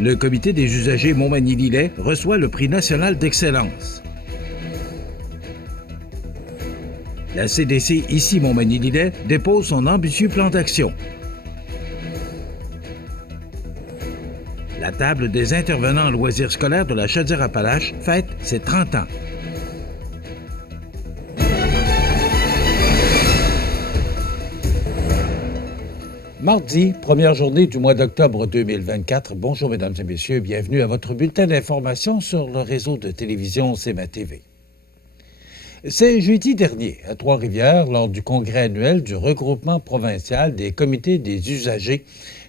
Le Comité des usagers Montmagny-Lillet reçoit le prix national d'excellence. La CDC ici Montmagny-Lillet dépose son ambitieux plan d'action. La table des intervenants en loisirs scolaires de la Chaudière-Appalaches fête ses 30 ans. Mardi, première journée du mois d'octobre 2024. Bonjour mesdames et messieurs, bienvenue à votre bulletin d'information sur le réseau de télévision CMA-TV. C'est jeudi dernier, à Trois-Rivières, lors du congrès annuel du regroupement provincial des comités des usagers,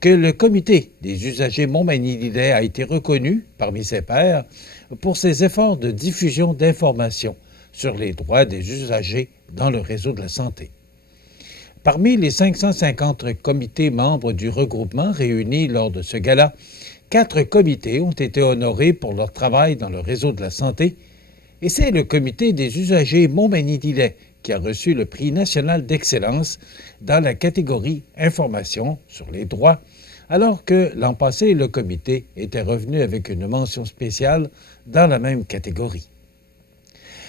que le comité des usagers Montmagny-Lillet a été reconnu parmi ses pairs pour ses efforts de diffusion d'informations sur les droits des usagers dans le réseau de la santé. Parmi les 550 comités membres du regroupement réunis lors de ce gala, 4 comités ont été honorés pour leur travail dans le réseau de la santé, et c'est le comité des usagers Montmagny-Lillet qui a reçu le prix national d'excellence dans la catégorie Information sur les droits, alors que l'an passé, le comité était revenu avec une mention spéciale dans la même catégorie.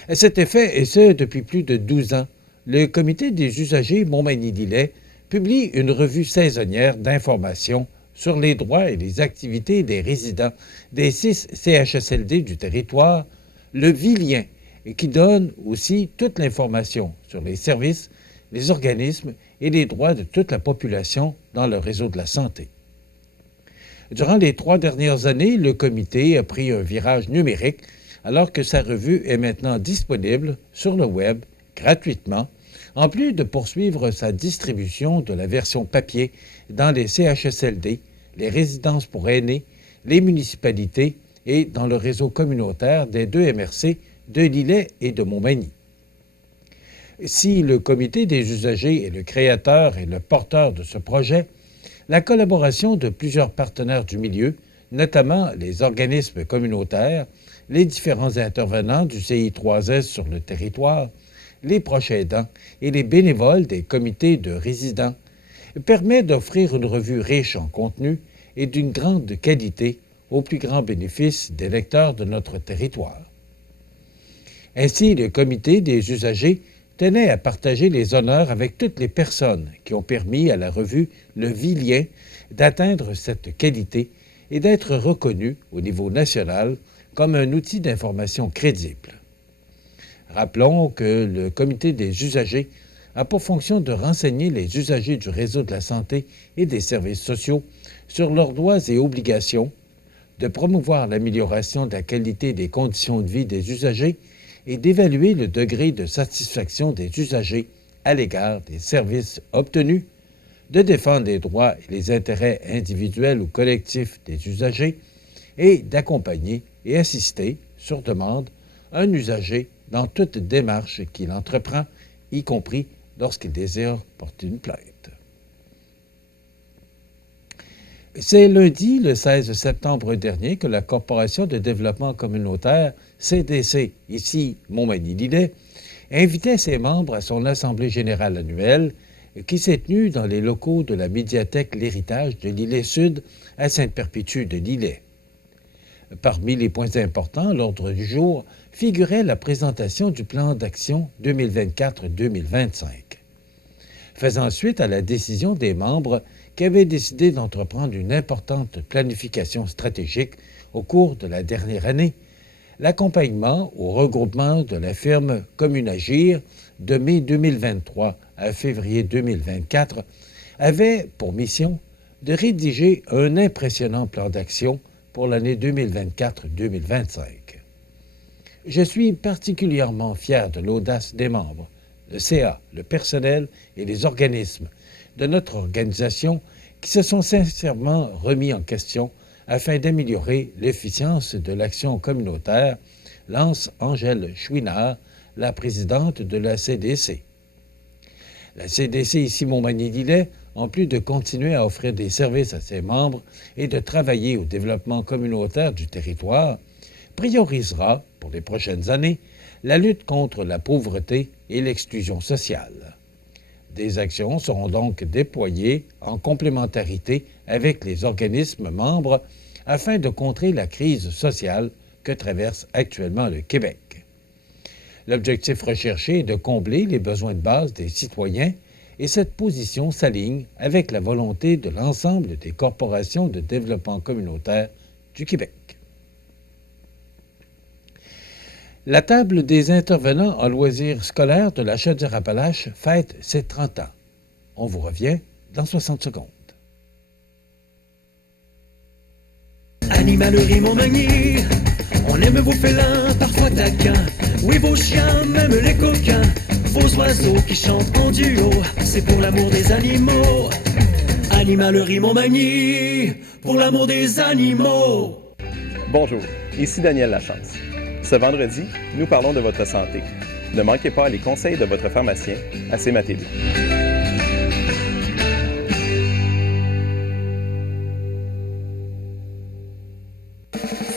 À cet effet, et ce depuis plus de 12 ans, le Comité des usagers Montmagny-Lillet publie une revue saisonnière d'informations sur les droits et les activités des résidents des 6 CHSLD du territoire, le Vilien, qui donne aussi toute l'information sur les services, les organismes et les droits de toute la population dans le réseau de la santé. Durant les 3 dernières années, le comité a pris un virage numérique alors que sa revue est maintenant disponible sur le web gratuitement, en plus de poursuivre sa distribution de la version papier dans les CHSLD, les résidences pour aînés, les municipalités et dans le réseau communautaire des 2 MRC de Lillet et de Montmagny. Si le comité des usagers est le créateur et le porteur de ce projet, la collaboration de plusieurs partenaires du milieu, notamment les organismes communautaires, les différents intervenants du CI3S sur le territoire, les proches aidants et les bénévoles des comités de résidents, permet d'offrir une revue riche en contenu et d'une grande qualité au plus grand bénéfice des lecteurs de notre territoire. Ainsi, le comité des usagers tenait à partager les honneurs avec toutes les personnes qui ont permis à la revue Le Vilien d'atteindre cette qualité et d'être reconnue au niveau national comme un outil d'information crédible. Rappelons que le comité des usagers a pour fonction de renseigner les usagers du réseau de la santé et des services sociaux sur leurs droits et obligations, de promouvoir l'amélioration de la qualité des conditions de vie des usagers et d'évaluer le degré de satisfaction des usagers à l'égard des services obtenus, de défendre les droits et les intérêts individuels ou collectifs des usagers et d'accompagner et assister, sur demande, un usager dans toute démarche qu'il entreprend, y compris lorsqu'il désire porter une plainte. C'est lundi, le 16 septembre dernier, que la Corporation de développement communautaire, CDC, ici Montmagny-Lillet, invitait ses membres à son Assemblée générale annuelle qui s'est tenue dans les locaux de la médiathèque L'Héritage de Lillet-Sud à Sainte-Perpétue de Lillet. Parmi les points importants à l'ordre du jour figurait la présentation du plan d'action 2024-2025. Faisant suite à la décision des membres qui avaient décidé d'entreprendre une importante planification stratégique au cours de la dernière année, l'accompagnement au regroupement de la firme Communagir de mai 2023 à février 2024 avait pour mission de rédiger un impressionnant plan d'action pour l'année 2024-2025. Je suis particulièrement fier de l'audace des membres, le CA, le personnel et les organismes de notre organisation qui se sont sincèrement remis en question afin d'améliorer l'efficience de l'action communautaire, lance Angèle Chouinard, la présidente de la CDC. La CDC ici Montmagny-Lillet, en plus de continuer à offrir des services à ses membres et de travailler au développement communautaire du territoire, priorisera, pour les prochaines années, la lutte contre la pauvreté et l'exclusion sociale. Des actions seront donc déployées en complémentarité avec les organismes membres afin de contrer la crise sociale que traverse actuellement le Québec. L'objectif recherché est de combler les besoins de base des citoyens et cette position s'aligne avec la volonté de l'ensemble des corporations de développement communautaire du Québec. La table des intervenants en loisirs scolaires de la Chaudière-Appalaches fête ses 30 ans. On vous revient dans 60 secondes. Animalerie Montmagny, on aime vos félins, parfois taquins. Oui, vos chiens, même les coquins. Vos oiseaux qui chantent en duo, c'est pour l'amour des animaux. Animalerie Montmagny, pour l'amour des animaux. Bonjour, ici Daniel Lachance. Ce vendredi, nous parlons de votre santé. Ne manquez pas les conseils de votre pharmacien à CMA-TV.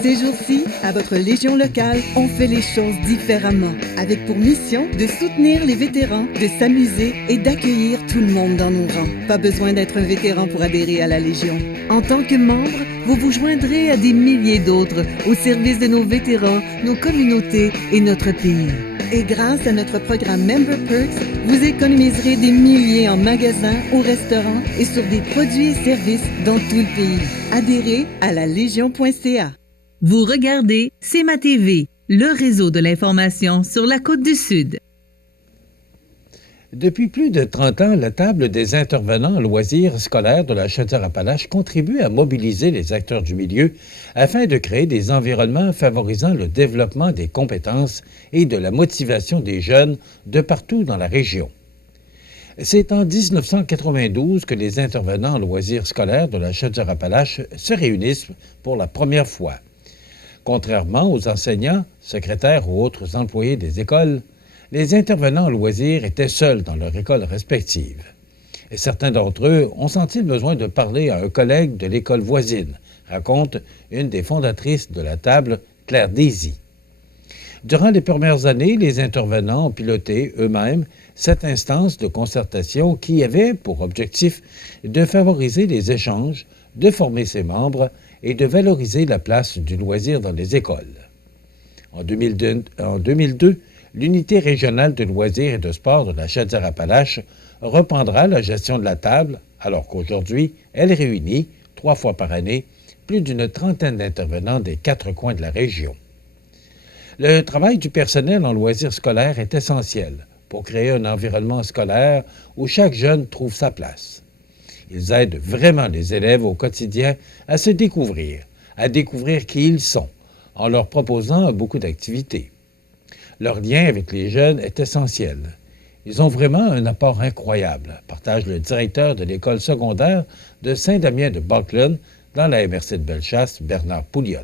Ces jours-ci, à votre Légion locale, on fait les choses différemment, avec pour mission de soutenir les vétérans, de s'amuser et d'accueillir tout le monde dans nos rangs. Pas besoin d'être un vétéran pour adhérer à la Légion. En tant que membre, vous vous joindrez à des milliers d'autres au service de nos vétérans, nos communautés et notre pays. Et grâce à notre programme Member Perks, vous économiserez des milliers en magasins, au restaurant et sur des produits et services dans tout le pays. Adhérez à la Légion.ca. Vous regardez CMA-TV, le réseau de l'information sur la Côte-du-Sud. Depuis plus de 30 ans, la table des intervenants en loisirs scolaires de la Chaudière-Appalaches contribue à mobiliser les acteurs du milieu afin de créer des environnements favorisant le développement des compétences et de la motivation des jeunes de partout dans la région. C'est en 1992 que les intervenants en loisirs scolaires de la Chaudière-Appalaches se réunissent pour la première fois. Contrairement aux enseignants, secrétaires ou autres employés des écoles, les intervenants en loisirs étaient seuls dans leur école respective. Et certains d'entre eux ont senti le besoin de parler à un collègue de l'école voisine, raconte une des fondatrices de la table, Claire Daisy. Durant les premières années, les intervenants ont piloté eux-mêmes cette instance de concertation qui avait pour objectif de favoriser les échanges, de former ses membres et de valoriser la place du loisir dans les écoles. En 2002, l'unité régionale de loisirs et de sport de la Chaudière-Appalaches reprendra la gestion de la table, alors qu'aujourd'hui, elle réunit, 3 fois par année, plus d'une trentaine d'intervenants des 4 coins de la région. Le travail du personnel en loisirs scolaires est essentiel pour créer un environnement scolaire où chaque jeune trouve sa place. Ils aident vraiment les élèves au quotidien à se découvrir, à découvrir qui ils sont, en leur proposant beaucoup d'activités. Leur lien avec les jeunes est essentiel. Ils ont vraiment un apport incroyable, partage le directeur de l'école secondaire de Saint-Damien de Buckland dans la MRC de Bellechasse, Bernard Pouliot.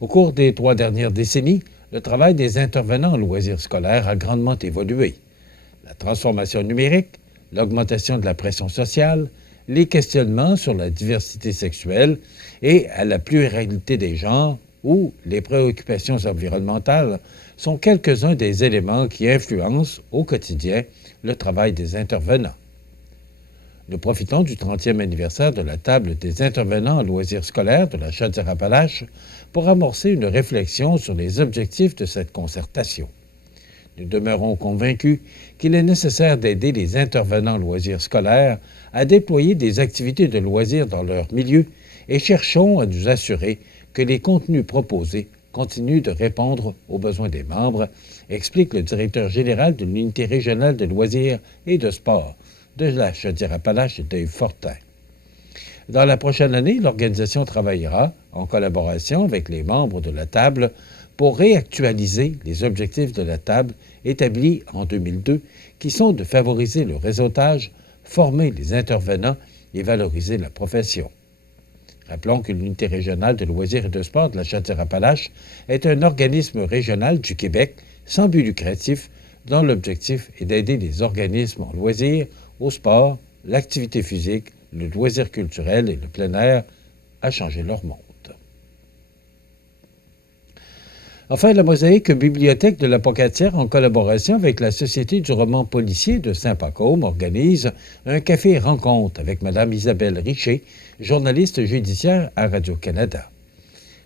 Au cours des 3 dernières décennies, le travail des intervenants en loisirs scolaires a grandement évolué. La transformation numérique, l'augmentation de la pression sociale, les questionnements sur la diversité sexuelle et à la pluralité des genres ou les préoccupations environnementales sont quelques-uns des éléments qui influencent au quotidien le travail des intervenants. Nous profitons du 30e anniversaire de la table des intervenants en loisirs scolaires de la Chaudière-Appalaches pour amorcer une réflexion sur les objectifs de cette concertation. Nous demeurons convaincus qu'il est nécessaire d'aider les intervenants en loisirs scolaires à déployer des activités de loisirs dans leur milieu et cherchons à nous assurer que les contenus proposés continuent de répondre aux besoins des membres, explique le directeur général de l'unité régionale de loisirs et de sport de la Chaudière-Appalaches, Dave Fortin. Dans la prochaine année, l'organisation travaillera en collaboration avec les membres de la table pour réactualiser les objectifs de la table établis en 2002 qui sont de favoriser le réseautage, former les intervenants et valoriser la profession. Rappelons que l'unité régionale de loisirs et de sport de la Chaudière-Appalaches est un organisme régional du Québec sans but lucratif dont l'objectif est d'aider les organismes en loisirs, au sport, l'activité physique, le loisir culturel et le plein air à changer leur monde. Enfin, la Mosaïque Bibliothèque de la Pocatière, en collaboration avec la Société du roman policier de Saint-Pacôme, organise un café rencontre avec Mme Isabelle Richer, journaliste judiciaire à Radio-Canada.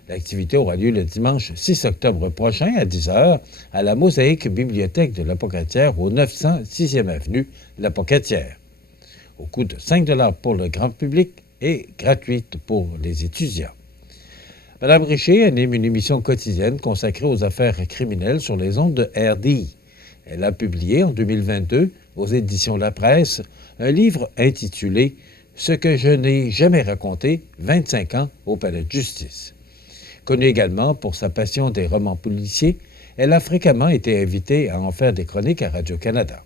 L'activité aura lieu le dimanche 6 octobre prochain à 10h à la Mosaïque Bibliothèque de la Pocatière au 900 6e avenue La Pocatière. Au coût de 5 $ pour le grand public et gratuite pour les étudiants. Mme Richer anime une émission quotidienne consacrée aux affaires criminelles sur les ondes de RDI. Elle a publié en 2022, aux éditions La Presse, un livre intitulé « Ce que je n'ai jamais raconté, 25 ans au palais de justice ». Connue également pour sa passion des romans policiers, elle a fréquemment été invitée à en faire des chroniques à Radio-Canada.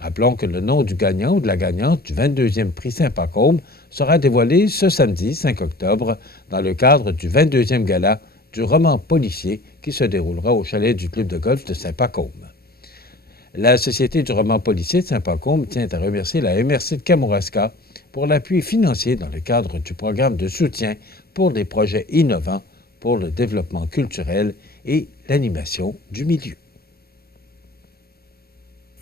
Rappelons que le nom du gagnant ou de la gagnante du 22e prix Saint-Pacôme sera dévoilé ce samedi 5 octobre dans le cadre du 22e gala du roman policier qui se déroulera au chalet du club de golf de Saint-Pacôme. La Société du roman policier de Saint-Pacôme tient à remercier la MRC de Kamouraska pour l'appui financier dans le cadre du programme de soutien pour des projets innovants pour le développement culturel et l'animation du milieu.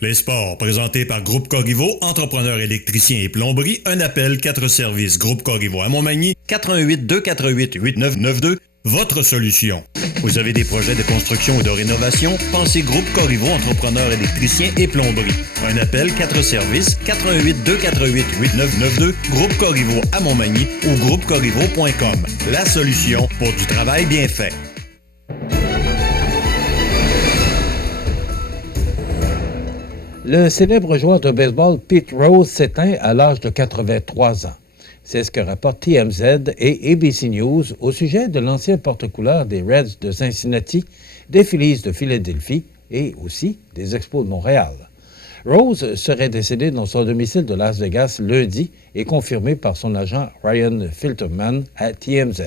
Les sports, présentés par Groupe Corriveau, entrepreneurs électriciens et plomberie, un appel, 4 services. Groupe Corriveau à Montmagny, 88 248 8992, votre solution. Vous avez des projets de construction ou de rénovation? Pensez Groupe Corriveau, entrepreneurs électriciens et plomberie. Un appel, 4 services, 88 248 8992, Groupe Corriveau à Montmagny ou groupecorriveau.com. La solution pour du travail bien fait. Le célèbre joueur de baseball Pete Rose s'éteint à l'âge de 83 ans. C'est ce que rapportent TMZ et ABC News au sujet de l'ancien porte-couleur des Reds de Cincinnati, des Phillies de Philadelphie et aussi des Expos de Montréal. Rose serait décédé dans son domicile de Las Vegas lundi et confirmé par son agent Ryan Filterman à TMZ.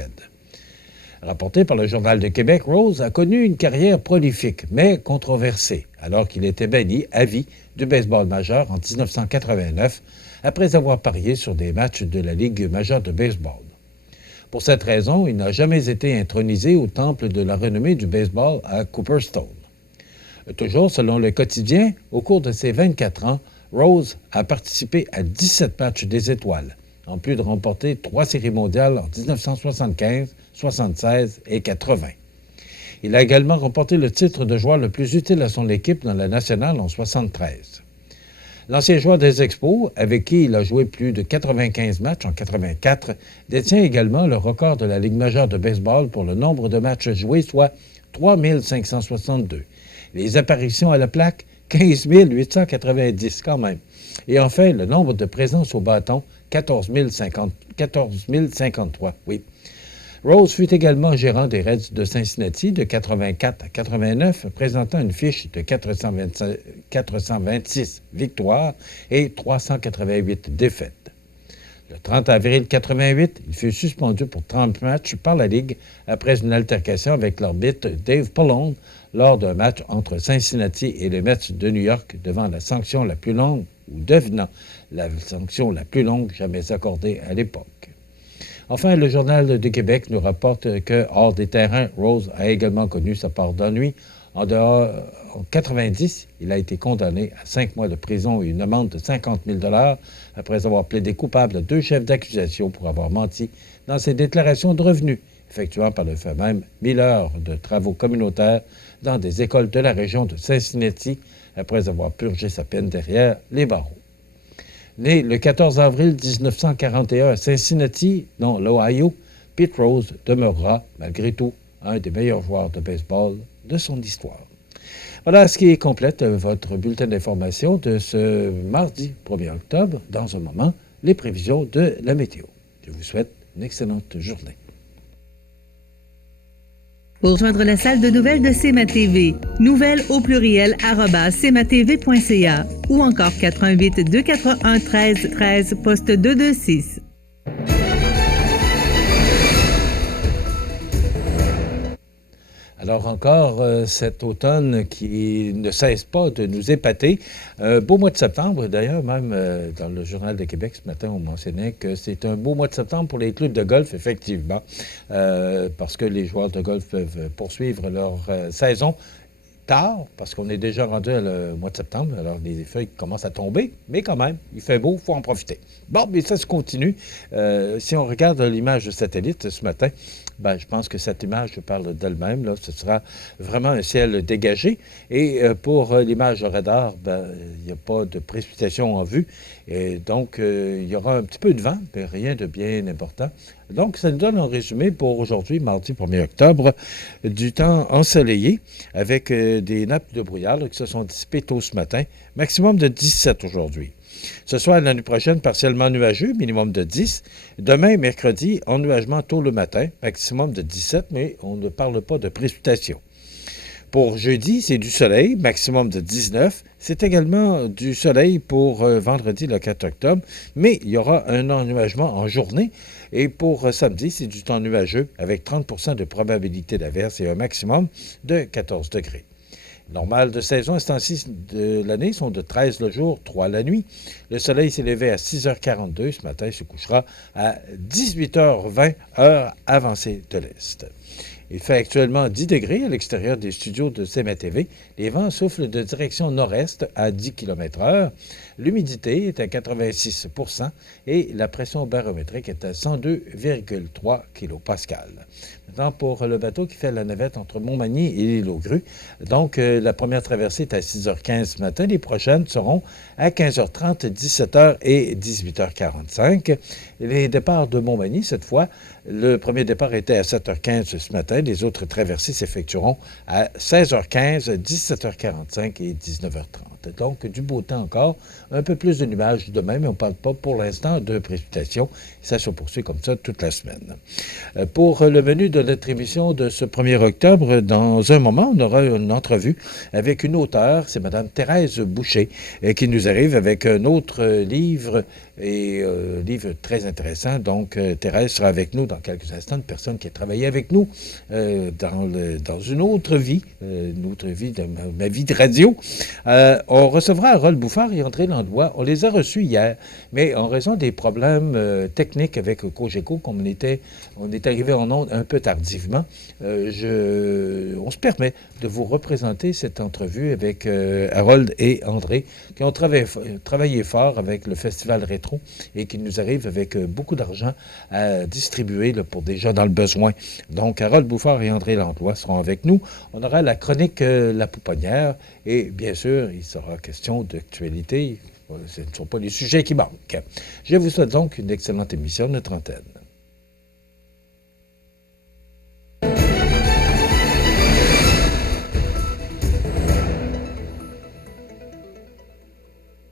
Rapporté par le Journal de Québec, Rose a connu une carrière prolifique, mais controversée, alors qu'il était banni à vie du baseball majeur en 1989, après avoir parié sur des matchs de la Ligue majeure de baseball. Pour cette raison, il n'a jamais été intronisé au temple de la renommée du baseball à Cooperstown. Toujours selon le quotidien, au cours de ses 24 ans, Rose a participé à 17 matchs des étoiles, en plus de remporter 3 séries mondiales en 1975, 76 et 80. Il a également remporté le titre de joueur le plus utile à son équipe dans la nationale en 73. L'ancien joueur des Expos, avec qui il a joué plus de 95 matchs en 84, détient également le record de la Ligue majeure de baseball pour le nombre de matchs joués, soit 3 562. Les apparitions à la plaque, 15 890 quand même. Et enfin, le nombre de présences au bâton, 14 053, oui. Rose fut également gérant des Reds de Cincinnati de 84 à 89, présentant une fiche de 426 victoires et 388 défaites. Le 30 avril 88, il fut suspendu pour 30 matchs par la Ligue après une altercation avec l'arbitre Dave Pallone lors d'un match entre Cincinnati et les Mets de New York devant la sanction la plus longue, ou devenant la sanction la plus longue jamais accordée à l'époque. Enfin, le Journal de Québec nous rapporte que, hors des terrains, Rose a également connu sa part d'ennui. En 90, il a été condamné à 5 mois de prison et une amende de 50 000 $ après avoir plaidé coupable à 2 chefs d'accusation pour avoir menti dans ses déclarations de revenus, effectuant par le fait même 1000 heures de travaux communautaires dans des écoles de la région de Cincinnati après avoir purgé sa peine derrière les barreaux. Né le 14 avril 1941 à Cincinnati, dans l'Ohio, Pete Rose demeurera, malgré tout, un des meilleurs joueurs de baseball de son histoire. Voilà ce qui complète votre bulletin d'information de ce mardi 1er octobre. Dans un moment, les prévisions de la météo. Je vous souhaite une excellente journée. Pour rejoindre la salle de nouvelles de CMA-TV, nouvelles au pluriel @cmatv.ca ou encore 88 241 13 13 poste 226. Alors encore cet automne qui ne cesse pas de nous épater. Un beau mois de septembre, d'ailleurs, même dans le Journal de Québec ce matin, on mentionnait que c'est un beau mois de septembre pour les clubs de golf, effectivement, parce que les joueurs de golf peuvent poursuivre leur saison tard, parce qu'on est déjà rendu le mois de septembre, alors les feuilles commencent à tomber, mais quand même, il fait beau, il faut en profiter. Bon, mais ça se continue. Si on regarde l'image de satellite ce matin, ben, je pense que cette image parle d'elle-même. Là, ce sera vraiment un ciel dégagé. Et pour l'image de radar, ben, il n'y a pas de précipitation en vue. Et donc, il y aura un petit peu de vent, mais rien de bien important. Donc, ça nous donne un résumé pour aujourd'hui, mardi 1er octobre, du temps ensoleillé avec des nappes de brouillard qui se sont dissipées tôt ce matin. Maximum de 17 aujourd'hui. Ce soir, la nuit prochaine, partiellement nuageux, minimum de 10. Demain, mercredi, ennuagement tôt le matin, maximum de 17, mais on ne parle pas de précipitation. Pour jeudi, c'est du soleil, maximum de 19. C'est également du soleil pour vendredi, le 4 octobre, mais il y aura un ennuagement en journée. Et pour samedi, c'est du temps nuageux avec 30 de probabilité d'averse et un maximum de 14 degrés. Normales de saison à ce temps-ci de l'année sont de 13 le jour, 3 la nuit. Le soleil s'est levé à 6h42. Ce matin, il se couchera à 18h20, heure avancée de l'Est. Il fait actuellement 10 degrés à l'extérieur des studios de CMA-TV. Les vents soufflent de direction nord-est à 10 km/h. L'humidité est à 86 % et la pression barométrique est à 102,3 kPa. Maintenant, pour le bateau qui fait la navette entre Montmagny et l'île aux Grues, donc la première traversée est à 6h15 ce matin. Les prochaines seront à 15h30, 17h et 18h45. Les départs de Montmagny, cette fois, le premier départ était à 7h15 ce matin. Les autres traversées s'effectueront à 16h15, 17h45 et 19h30. Donc, du beau temps encore. Un peu plus de nuages demain, mais on ne parle pas pour l'instant de précipitations. Ça se poursuit comme ça toute la semaine. Pour le menu de notre émission de ce 1er octobre, dans un moment, on aura une entrevue avec une auteure, c'est Mme Thérèse Boucher, qui nous arrive avec un autre livre, et livre très intéressant. Donc, Thérèse sera avec nous dans quelques instants, une personne qui a travaillé avec nous dans une autre vie de ma vie de radio. On recevra Harold Bouffard et André Landois. On les a reçus hier, mais en raison des problèmes techniques avec Cogeco, comme on est arrivé en ondes un peu tardivement, on se permet de vous représenter cette entrevue avec Harold et André, qui ont travaillé fort avec le Festival Rétro et qui nous arrivent avec beaucoup d'argent à distribuer là, pour des gens dans le besoin. Donc, Harold Bouffard et André Landois seront avec nous. On aura la chronique La Pouponnière et, bien sûr, il sera question d'actualité. Ce ne sont pas les sujets qui manquent. Je vous souhaite donc une excellente émission de notre antenne.